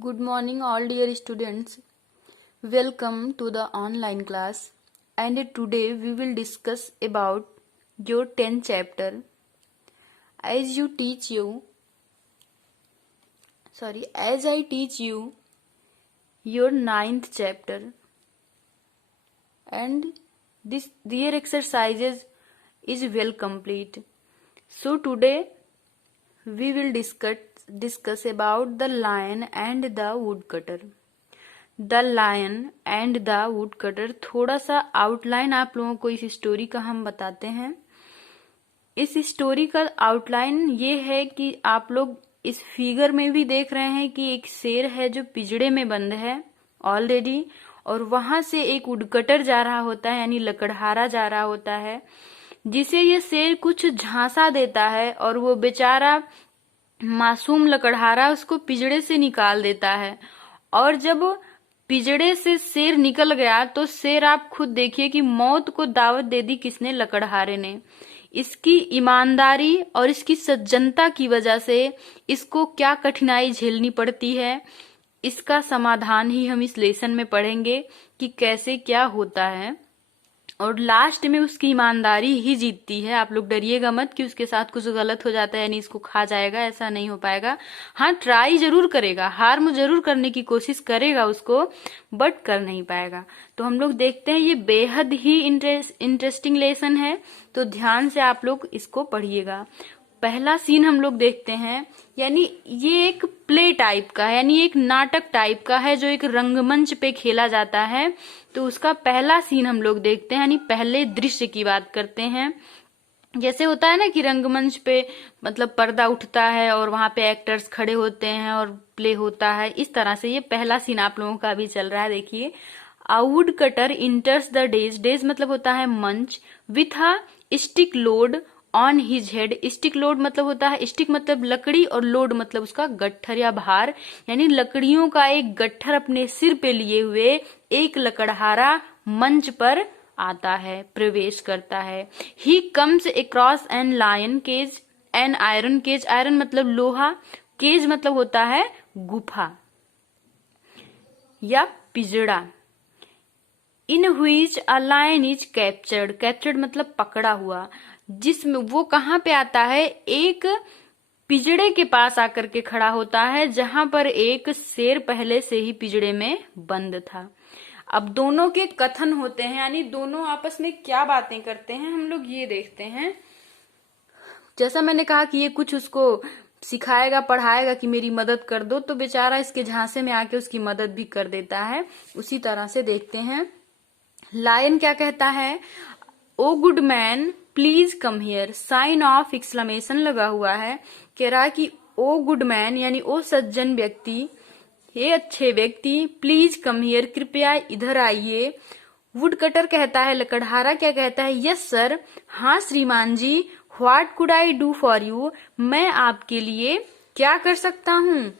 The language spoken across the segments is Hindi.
Good morning, all dear students. Welcome to the online class. And today we will discuss about your 10th chapter. As I teach you your 9th chapter, and their exercises is well complete. So today we will discuss about the lion and the woodcutter. The lion and the woodcutter. थोड़ा सा आउटलाइन आप लोगों को इस स्टोरी का हम बताते हैं। इस स्टोरी का आउटलाइन ये है कि आप लोग इस फिगर में भी देख रहे हैं कि एक शेर है जो पिंजड़े में बंद है ऑलरेडी, और वहां से एक वुडकटर जा रहा होता है, यानी लकड़हारा जा रहा होता है, जिसे ये शेर कुछ झांसा देता है और वो बेचारा मासूम लकड़हारा उसको पिंजड़े से निकाल देता है। और जब पिंजड़े से शेर निकल गया तो शेर, आप खुद देखिए कि मौत को दावत दे दी किसने? लकड़हारे ने। इसकी ईमानदारी और इसकी सज्जनता की वजह से इसको क्या कठिनाई झेलनी पड़ती है, इसका समाधान ही हम इस लेसन में पढ़ेंगे कि कैसे क्या होता है। और लास्ट में उसकी ईमानदारी ही जीतती है। आप लोग डरिएगा मत कि उसके साथ कुछ गलत हो जाता है यानी इसको खा जाएगा, ऐसा नहीं हो पाएगा। हाँ, ट्राई जरूर करेगा, हार्म जरूर करने की कोशिश करेगा उसको, बट कर नहीं पाएगा। तो हम लोग देखते हैं, ये बेहद ही इंटरेस्टिंग लेसन है, तो ध्यान से आप लोग इसको पढ़िएगा। पहला सीन हम लोग देखते हैं, यानी ये एक प्ले टाइप का है, यानी एक नाटक टाइप का है जो एक रंगमंच पे खेला जाता है। तो उसका पहला सीन हम लोग देखते हैं, यानी पहले दृश्य की बात करते हैं। जैसे होता है ना कि रंगमंच पे मतलब पर्दा उठता है और वहां पे एक्टर्स खड़े होते हैं और प्ले होता है, इस तरह से ये पहला सीन आप लोगों का भी चल रहा है। देखिए, a wood cutter enters the dais. Dais मतलब होता है मंच। With a stick load on his head. Stick load मतलब होता है, स्टिक मतलब लकड़ी और लोड मतलब उसका गट्ठर या भार, यानी लकड़ियों का एक गट्ठर अपने सिर पे लिए हुए एक लकड़हारा मंच पर आता है, प्रवेश करता है। He comes across an lion cage, an iron cage. Iron मतलब लोहा, केज मतलब होता है गुफा या पिंजड़ा। In which a lion is captured. Captured मतलब पकड़ा हुआ, जिसमें वो कहाँ पे आता है? एक पिंजड़े के पास आकर के खड़ा होता है जहां पर एक शेर पहले से ही पिंजड़े में बंद था। अब दोनों के कथन होते हैं, यानी दोनों आपस में क्या बातें करते हैं हम लोग ये देखते हैं। जैसा मैंने कहा कि ये कुछ उसको सिखाएगा, पढ़ाएगा कि मेरी मदद कर दो, तो बेचारा इसके झांसे में आके उसकी मदद भी कर देता है। उसी तरह से देखते हैं, लायन क्या कहता है? O good man please come here. Sign of exclamation लगा हुआ है। कह रहा है कि ओ गुड मैन यानी ओ सज्जन व्यक्ति, हे अच्छे व्यक्ति, प्लीज कम हियर, कृपया इधर आइए। वुडकटर कहता है, लकड़हारा क्या कहता है? यस सर, हाँ श्रीमान जी। What could I do for you, मैं आपके लिए क्या कर सकता हूँ?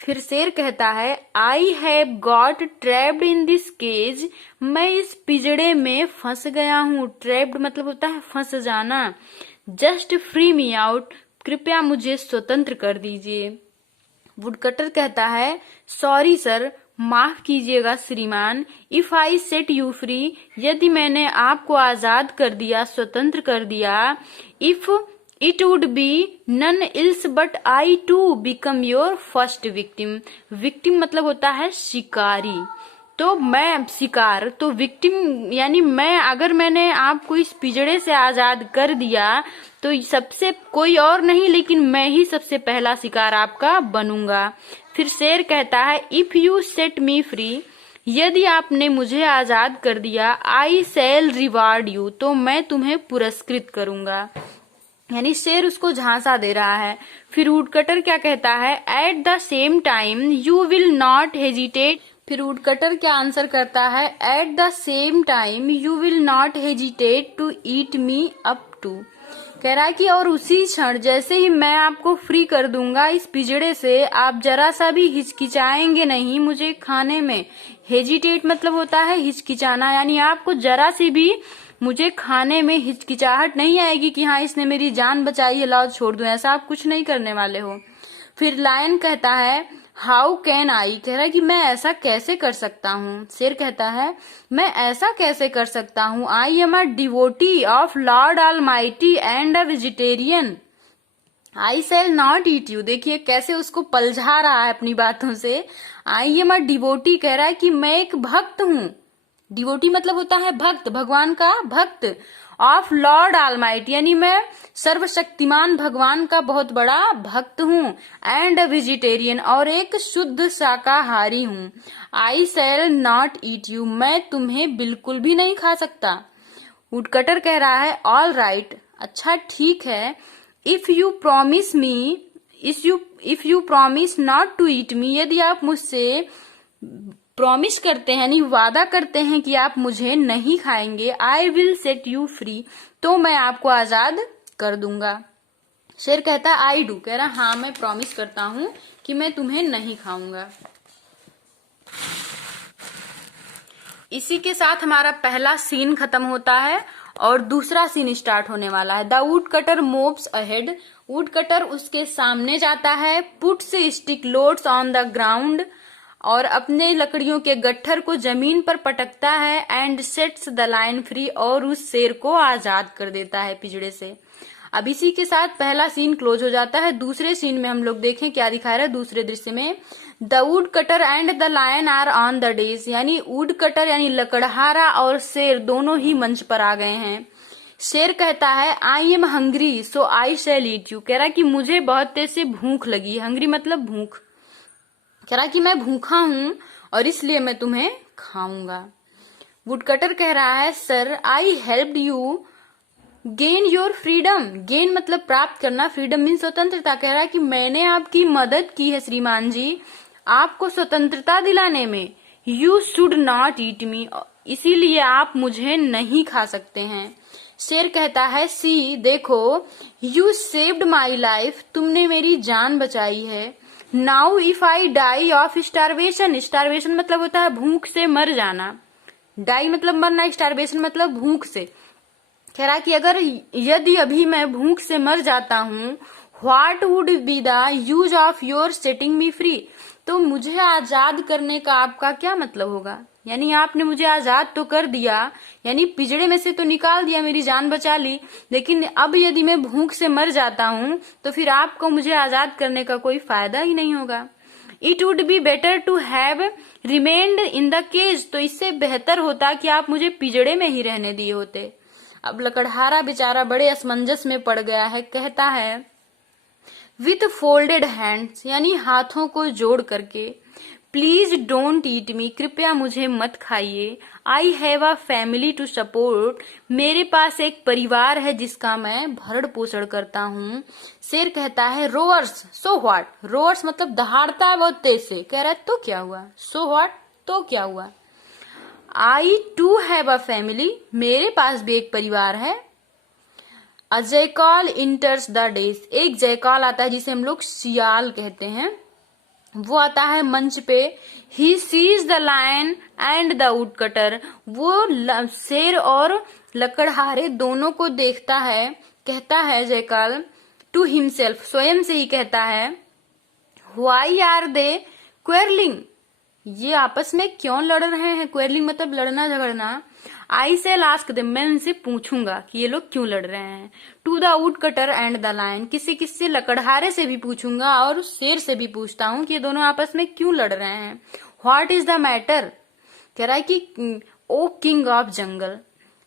फिर शेर कहता है, I have got trapped in this cage, मैं इस पिंजड़े में फंस गया हूँ। ट्रैप्ड मतलब होता है फंस जाना। जस्ट फ्री मी आउट, कृपया मुझे स्वतंत्र कर दीजिए। वुडकटर कहता है, सॉरी सर, माफ कीजिएगा श्रीमान। If I set you free, यदि मैंने आपको आजाद कर दिया, स्वतंत्र कर दिया, if it would be none else but I to become your first victim. Victim मतलब होता है शिकारी, तो मैं शिकार, तो विक्टिम यानी मैं, अगर मैंने आपको इस पिंजड़े से आजाद कर दिया तो सबसे कोई और नहीं लेकिन मैं ही सबसे पहला शिकार आपका बनूंगा। फिर शेर कहता है, if you set me free, यदि आपने मुझे आजाद कर दिया, आई शैल रिवार्ड यू, तो मैं तुम्हें पुरस्कृत करूंगा। यानी शेर उसको झांसा दे रहा है। फिर वुडकटर क्या कहता है? At the same time you will not hesitate. फिर वुडकटर क्या आंसर करता है? At the same time you will not hesitate to eat me up too. कह रहा है कि और उसी क्षण जैसे ही मैं आपको फ्री कर दूंगा इस पिंजड़े से, आप जरा सा भी हिचकिचाएंगे नहीं मुझे खाने में। हेजिटेट मतलब होता है हिचकिचाना, यानी आपको जरा सी भी मुझे खाने में हिचकिचाहट नहीं आएगी कि हाँ इसने मेरी जान बचाई है, लाओ छोड़ दूं, ऐसा आप कुछ नहीं करने वाले हो। फिर लायन कहता है, हाउ कैन आई, कह रहा है कि मैं ऐसा कैसे कर सकता हूँ। शेर कहता है मैं ऐसा कैसे कर सकता हूँ। I am a devotee of Lord Almighty and a vegetarian, I shall not eat you. देखिए कैसे उसको पलझा रहा है अपनी बातों से। आई एम अ डिवोटी, कह रहा है कि मैं एक भक्त हूँ। डिवोटी मतलब होता है भक्त, भगवान का भक्त। ऑफ लॉर्ड ऑलमाइटी, यानी मैं सर्वशक्तिमान भगवान का बहुत बड़ा भक्त हूँ। एंड अ वेजिटेरियन, और एक शुद्ध शाकाहारी हूँ। आई सेल नॉट ईट यू, मैं तुम्हें बिल्कुल भी नहीं खा सकता। वुडकटर कह रहा है ऑल राइट, अच्छा ठीक है। If you promise me, if you promise not to eat me, यदि आप मुझसे प्रॉमिस करते हैं यानी वादा करते हैं कि आप मुझे नहीं खाएंगे, I will set you free, तो मैं आपको आजाद कर दूंगा। शेर कहता है आई डू, कह रहा हाँ मैं प्रॉमिस करता हूं कि मैं तुम्हें नहीं खाऊंगा। इसी के साथ हमारा पहला सीन खत्म होता है और दूसरा सीन स्टार्ट होने वाला है। The wood cutter moves ahead, would cutter उसके सामने जाता है। Puts stick loads on the ground, और अपने लकड़ियों के गट्ठर को जमीन पर पटकता है। And sets the lion free, और उस शेर को आजाद कर देता है पिंजड़े से। अब इसी के साथ पहला सीन क्लोज हो जाता है। दूसरे सीन में हम लोग देखें क्या दिखा रहा है दूसरे दृश्य में। The woodcutter and the lion are on the dais, यानी वुड कटर यानी लकड़हारा और शेर दोनों ही मंच पर आ गए हैं। शेर कहता है I am hungry so I shall eat you, कह रहा कि मुझे बहुत तेज से भूख लगी। हंग्री मतलब भूख, कह रहा कि मैं भूखा हूं और इसलिए मैं तुम्हें खाऊंगा। वुडकटर कह रहा है sir I helped you gain your freedom, gain मतलब प्राप्त करना, फ्रीडम मीन स्वतंत्रता। कह रहा है कि मैंने आपकी मदद की है श्रीमान जी आपको स्वतंत्रता दिलाने में। यू शुड नॉट ईट मी, इसीलिए आप मुझे नहीं खा सकते हैं। शेर कहता है सी देखो, यू सेव्ड माई लाइफ, तुमने मेरी जान बचाई है। Now if I die of starvation, starvation मतलब होता है भूख से मर जाना। डाई मतलब मरना, स्टारवेशन मतलब भूख से। कह रहा कि अगर यदि अभी मैं भूख से मर जाता हूँ, what would be the use of your setting me free, तो मुझे आजाद करने का आपका क्या मतलब होगा। यानी आपने मुझे आजाद तो कर दिया, यानी पिंजड़े में से तो निकाल दिया, मेरी जान बचा ली, लेकिन अब यदि मैं भूख से मर जाता हूँ तो फिर आपको मुझे आजाद करने का कोई फायदा ही नहीं होगा। It would be better to have remained in the cage, तो इससे बेहतर होता कि आप मुझे पिंजड़े में ही रहने दिए होते। अब लकड़हारा बेचारा बड़े असमंजस में पड़ गया है। कहता है विथ फोल्डेड हैंड्स, यानी हाथों को जोड़ करके, प्लीज डोंट ईट मी, कृपया मुझे मत खाइए। I have a family to support, मेरे पास एक परिवार है जिसका मैं भरण पोषण करता हूँ। शेर कहता है रोअर्स सो व्हाट, रोअर्स मतलब दहाड़ता है बहुत तेज से। कह रहा है तो क्या हुआ, सो व्हाट तो क्या हुआ। आई टू हैव अ फैमिली, मेरे पास भी एक परिवार है। अ जयकॉल इंटर्स द डेज, एक जयकॉल आता है जिसे हम लोग सियाल कहते हैं, वो आता है मंच पे। He sees the lion and the woodcutter, वो शेर और लकड़हारे दोनों को देखता है। कहता है जयकाल टू हिमसेल्फ, स्वयं से ही कहता है व्हाई आर दे क्वेरलिंग, ये आपस में क्यों लड़ रहे हैं। क्वेरलिंग मतलब लड़ना झगड़ना। आई सेल आस्क देम, मैं उनसे पूछूंगा कि ये लोग क्यों लड़ रहे हैं। To the woodcutter and the lion, किसी किसी लकड़हारे से भी पूछूंगा और शेर से भी पूछता हूँ कि ये दोनों आपस में क्यों लड़ रहे हैं। व्हाट इज द मैटर, कह रहा है कि ओ किंग ऑफ जंगल,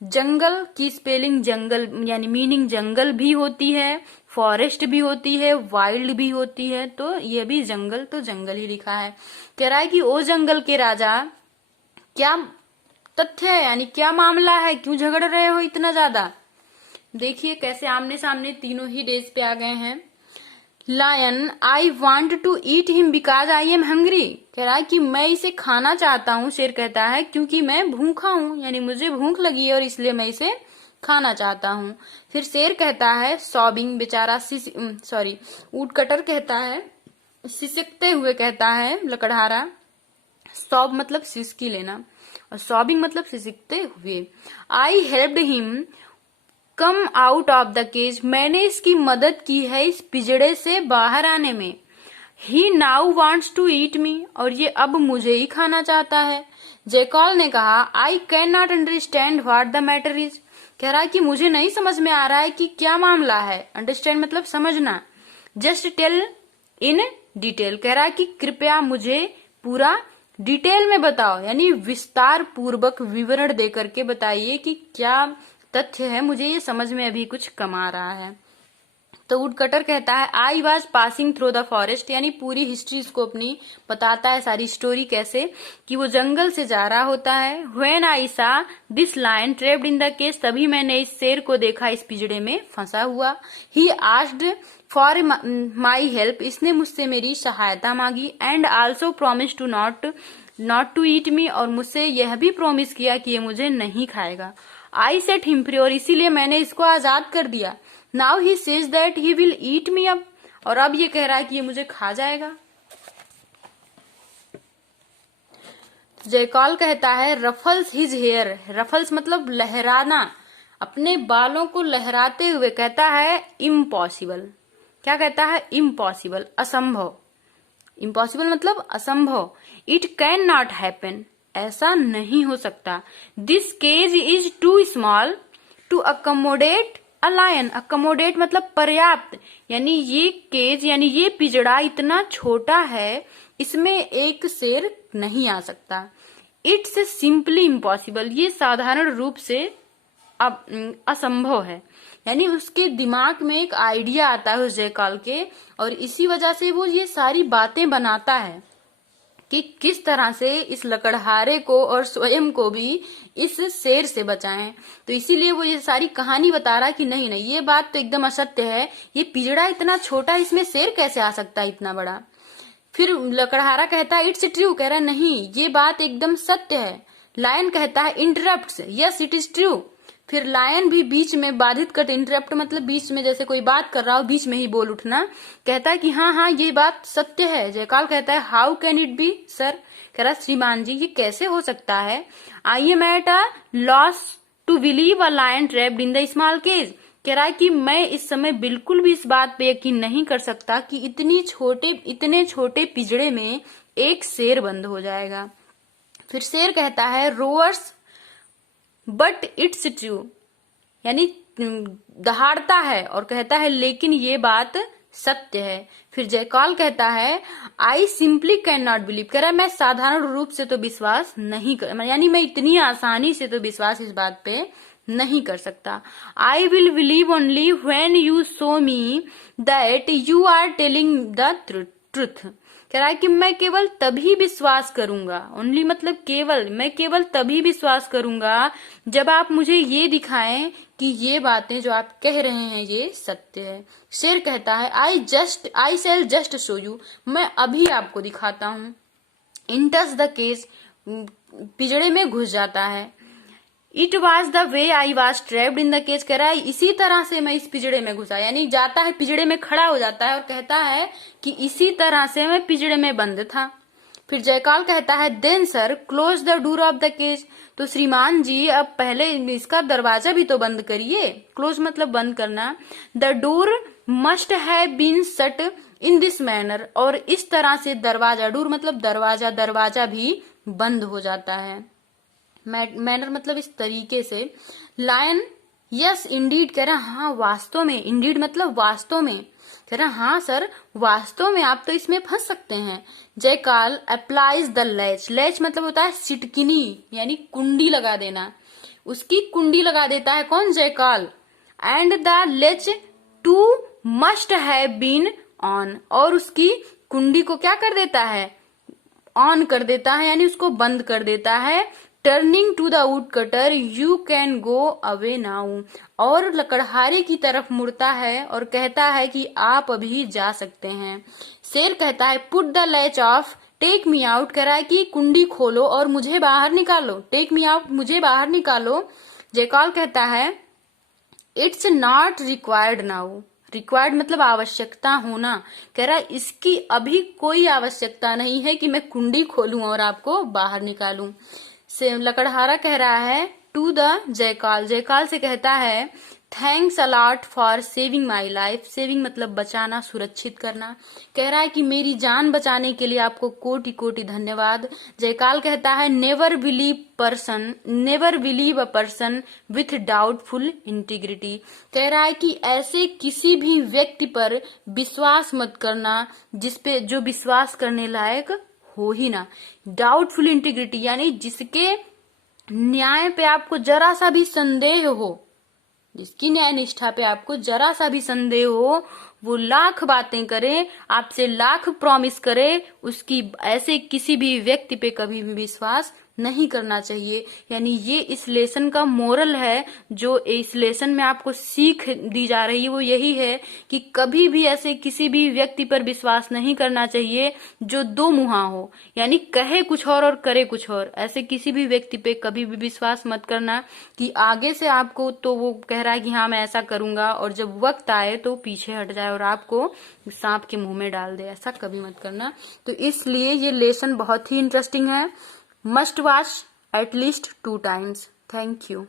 जंगल की स्पेलिंग जंगल यानी मीनिंग जंगल भी होती है, फॉरेस्ट भी होती है, वाइल्ड भी होती है, तो ये भी जंगल तो जंगल ही लिखा है। कह रहा है कि ओ जंगल के राजा, क्या तथ्य है यानी क्या मामला है, क्यों झगड़ रहे हो इतना ज्यादा। देखिए कैसे आमने सामने तीनों ही डेज पे आ गए हैं। Lion I want to eat him because I am hungry, कह रहा है कि मैं इसे खाना चाहता हूँ। शेर कहता है क्योंकि मैं भूखा हूँ, यानी मुझे भूख लगी है और इसलिए मैं इसे खाना चाहता हूँ। फिर शेर कहता है सॉबिंग, बेचारा सॉरी वुड कटर कहता है सिसकते हुए कहता है लकड़हारा, सॉब मतलब सिसकी लेना और सॉबिंग मतलब सिसकते हुए। I helped him come out of the cage, मैंने इसकी मदद की है इस पिंजड़े से बाहर आने में। ही now wants to eat me, और ये अब मुझे ही खाना चाहता है। जयकॉल ने कहा, I can not understand what the matter is, कह रहा है कि मुझे नहीं समझ में आ रहा है कि क्या मामला है। अंडरस्टैंड मतलब समझना। जस्ट टेल इन डिटेल, कह रहा है कि कृपया मुझे पूरा डिटेल में बताओ, यानी विस्तार पूर्वक विवरण दे करके बताइए कि क्या तथ्य है, मुझे ये समझ में अभी कुछ कम आ रहा है। तो वुडकटर कहता है, I was passing through the forest, यानी पूरी हिस्ट्री इसको अपनी बताता है, सारी स्टोरी कैसे कि वो जंगल से जा रहा होता है। When I saw this lion trapped in the cage, तभी मैंने इस शेर को देखा इस पिंजड़े में फंसा हुआ। He asked for my help, इसने मुझसे मेरी सहायता मांगी। And also promise to not to eat me, और मुझसे यह भी प्रॉमिस किया कि ये मुझे नहीं खाएगा। आई सेट हिम फ्री, और इसीलिए मैंने इसको आजाद कर दिया। Now he says that he will eat me, अब और अब ये कह रहा है कि ये मुझे खा जाएगा। जयकॉल कहता है, रफल्स हिज हेयर, रफल्स मतलब लहराना, अपने बालों को लहराते हुए कहता है इम्पॉसिबल। क्या कहता है? इम्पॉसिबल, असंभव। इम्पॉसिबल मतलब असंभव। इट कैन नॉट हैपन, ऐसा नहीं हो सकता। This cage is too small to accommodate a lion, accommodate मतलब पर्याप्त, यानी ये केज यानी ये पिंजड़ा इतना छोटा है, इसमें एक शेर नहीं आ सकता। इट्स सिंपली इम्पॉसिबल, ये साधारण रूप से असंभव है। यानी उसके दिमाग में एक आइडिया आता है उस जयकाल के, और इसी वजह से वो ये सारी बातें बनाता है कि किस तरह से इस लकड़हारे को और स्वयं को भी इस शेर से बचाएं। तो इसीलिए वो ये सारी कहानी बता रहा है कि नहीं नहीं, ये बात तो एकदम असत्य है, ये पिंजड़ा इतना छोटा, इसमें शेर कैसे आ सकता है इतना बड़ा। फिर लकड़हारा कहता है इट्स ट्रू, कह रहा है नहीं ये बात एकदम सत्य है। लायन कहता है interrupt, yes it is true. फिर लायन भी बीच में बाधित करते, इंटरप्ट मतलब बीच में जैसे कोई बात कर रहा हो बीच में ही बोल उठना, कहता है कि हाँ हाँ ये बात सत्य है। जयकाल कहता है how can it be sir, कह रहा श्रीमान जी ये कैसे हो सकता है। I am at a loss to believe a lion trapped in the small cage, कह रहा है कि मैं इस समय बिल्कुल भी इस बात पे यकीन नहीं कर सकता कि इतने छोटे पिंजड़े में एक शेर बंद हो जाएगा। फिर शेर कहता है रोअर्स बट इट्स ट्रू, यानी दहाड़ता है और कहता है लेकिन ये बात सत्य है। फिर जयकाल कहता है I simply can not believe, कह रहा है मैं साधारण रूप से तो विश्वास नहीं कर, यानी मैं इतनी आसानी से तो विश्वास इस बात पे नहीं कर सकता। I will believe only when you show me that you are telling the truth, कह रहा है कि मैं केवल तभी विश्वास करूंगा, ओनली मतलब केवल, मैं केवल तभी विश्वास करूंगा जब आप मुझे ये दिखाएं कि ये बातें जो आप कह रहे हैं ये सत्य है। शेर कहता है आई शैल जस्ट शो यू, मैं अभी आपको दिखाता हूं। इंटस द केस, पिंजड़े में घुस जाता है। It was the way I was trapped in the cage, कह रहा है इसी तरह से मैं इस पिंजड़े में घुसा, यानी जाता है पिंजड़े में खड़ा हो जाता है और कहता है कि इसी तरह से मैं पिंजड़े में बंद था। फिर जयकाल कहता है then sir close the door of the cage, तो श्रीमान जी अब पहले इसका दरवाजा भी तो बंद करिए। क्लोज मतलब बंद करना। The door must have been shut in this manner, और इस तरह से दरवाजा, डोर मतलब दरवाजा भी बंद हो जाता है। मैनर मतलब इस तरीके से। लायन यस इंडीड, कह रहा हाँ वास्तव में, इंडीड मतलब वास्तव में, कह रहा हाँ सर वास्तव में आप तो इसमें फंस सकते हैं। जयकाल अप्लाइज द लैच, लैच मतलब होता है सिटकिनी, यानी कुंडी लगा देना, उसकी कुंडी लगा देता है कौन? Jackal. And the latch too must have been on, और उसकी कुंडी को क्या कर देता है? ऑन कर देता है, यानी उसको बंद कर देता है। Turning to the woodcutter you can go away now, और लकड़हारे की तरफ मुड़ता है और कहता है कि आप अभी जा सकते हैं। शेर कहता है put the latch off take me out, कह रहा है कि कुंडी खोलो और मुझे बाहर निकालो। टेक मी आउट, मुझे बाहर निकालो। जयकाल कहता है it's not required now, required मतलब आवश्यकता होना, कह रहा है इसकी अभी कोई आवश्यकता नहीं है कि मैं कुंडी खोलूं और आपको बाहर निकालूं। से लकड़हारा कह रहा है टू द जयकाल, जयकाल से कहता है thanks a lot for saving my life. Saving मतलब बचाना, सुरक्षित करना। कह रहा है कि मेरी जान बचाने के लिए आपको कोटि कोटि धन्यवाद। जयकाल कहता है never believe a person with doubtful integrity. कह रहा है कि ऐसे किसी भी व्यक्ति पर विश्वास मत करना जिसपे जो विश्वास करने लायक हो ही ना। डाउटफुल इंटीग्रिटी यानी जिसके न्याय पे आपको जरा सा भी संदेह हो, जिसकी न्याय निष्ठा पे आपको जरा सा भी संदेह हो, वो लाख बातें करे, आपसे लाख प्रॉमिस करे, उसकी ऐसे किसी भी व्यक्ति पे कभी भी विश्वास नहीं करना चाहिए। यानी ये इस लेसन का मोरल है, जो इस लेसन में आपको सीख दी जा रही है वो यही है कि कभी भी ऐसे किसी भी व्यक्ति पर विश्वास नहीं करना चाहिए जो दो मुहा हो, यानी कहे कुछ और करे कुछ और। ऐसे किसी भी व्यक्ति पे कभी भी विश्वास मत करना कि आगे से आपको तो वो कह रहा है कि हाँ मैं ऐसा करूंगा, और जब वक्त आए तो पीछे हट जाए और आपको सांप के मुंह में डाल दे। ऐसा कभी मत करना। तो इसलिए ये लेसन बहुत ही इंटरेस्टिंग है। Must watch at least 2 times। Thank you.